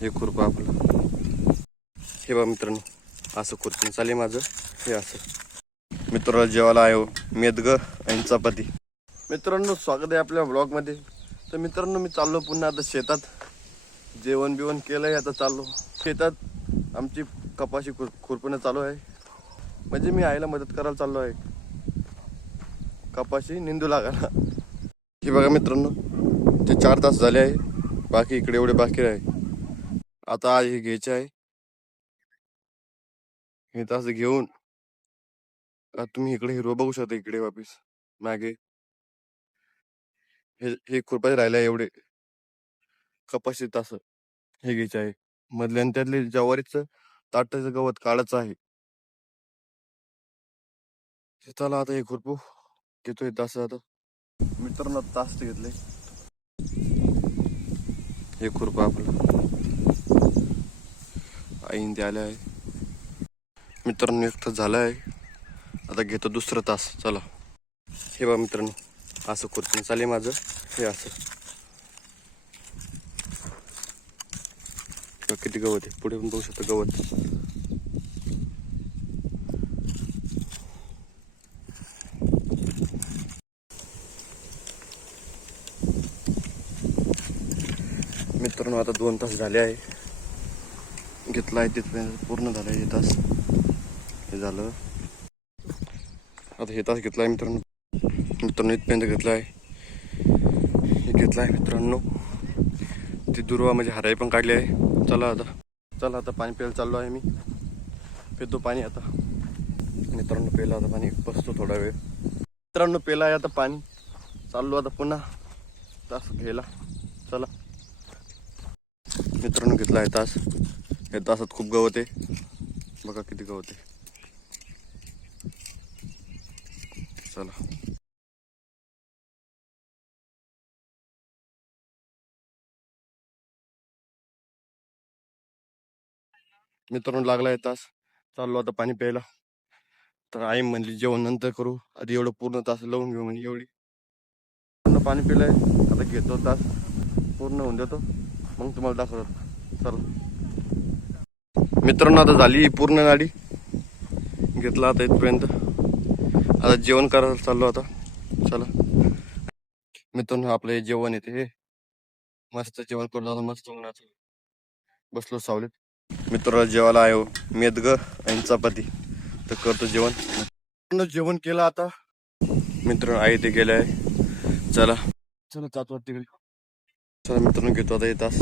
हे खुरपं आपलं हे बघा मित्रांनो, असं खुरपण चालेल माझं. हे असं मित्रांनो जेवायला आहे मेदग आणि चपाती. मित्रांनो स्वागत आहे आपल्या ब्लॉगमध्ये. तर मित्रांनो मी चाललो पुन्हा आता शेतात. जेवण बिवण केलंय, आता चाललो शेतात. आमची कपाशी खुरपणं चालू आहे. म्हणजे मी आईला मदत करायला चाललो आहे, कपाशी निंदू लागायला. हे बघा मित्रांनो, ते 4 तास झाले आहे, बाकी इकडे एवढे बाकी आहे. आता आज हे घ्यायचे आहे. हे तास घेऊन तुम्ही इकडे हिरवं बघू शकता. इकडे वापिस मागे हे खुरपाचे राहिले एवढे कपाशी तास हे घ्यायचे आहे. मधल्यान त्यातले ज्वारीचं ताटाचं गवत काढायचं आहे. चला आता हे खुरपू घेतोय तास. आता मित्रांनो तास घेतले. हे खुरपं आपलं आईन ते आले आहे. मित्रांनो एक तास झाला आहे, आता घेतो दुसरं तास. चला हे बघा मित्रांनो, असं खुरपण चालेल माझं. हे असं किती गवत आहे, पुढे पण बघू शकतो गवत. मित्रांनो आता 2 तास झाले आहे, घेतला आहे तिथपर्यंत पूर्ण झालं हे तास. हे झालं, आता हे तास घेतला आहे मित्रांनो. इथपर्यंत घेतला आहे, हे घेतला आहे मित्रांनो. ती दुर्वा म्हणजे हराई पण काढली आहे. चला आता पाणी प्यायला चाललो आहे. मी पितो पाणी आता. मित्रांनो पेला आता पाणी, बसतो थोडा वेळ. मित्रांनो पेला आहे आता पाणी. चाललो आता पुन्हा तास घ्यायला. चला मित्रांनो घेतला आहे तास. या तासात खूप गवत आहे, बघा किती गवत आहे. चला मित्रांनो लागला आहे तास. चाललो आता पाणी प्यायला. तर आई म्हणली जेवण नंतर करू, आधी एवढं पूर्ण तास लावून घेऊ म्हणजे. एवढी पाणी पिलंय, आता घेतो तास पूर्ण होऊन देतो, मग तुम्हाला दाखवतो. चला मित्रांनो आता झाली पूर्ण गाडी. घेतला आता इथपर्यंत, आता जेवण करायला चाललो आता. चला मित्रांनो आपलं हे जेवण येते, हे मस्त जेवण करून आता मस्त उन्हाचं बसलो सावलीत. मित्रांनो जेवायला आहे मेदग आणि चपाती. तर करतो जेवण. जेवण केलं आता मित्रांनो, आई ते गेले आहे. चला जातो तिकडे. चला मित्रांनो घेतो आता येतास.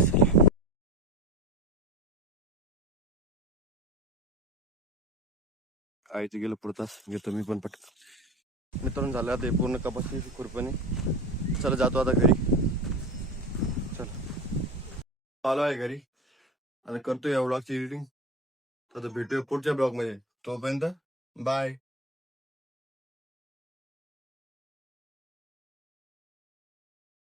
आई ते गेलं पुढतास, घेतो मी पण पटकन. मित्रांनो झालं आता हे पूर्ण कपाशी खुरपणी. चला जातो आता घरी. चला आलो आहे घरी. आता करतो या ब्लॉगची एडिटिंग. आता भेटूया पुढच्या ब्लॉग मध्ये. तोपर्यंत बाय.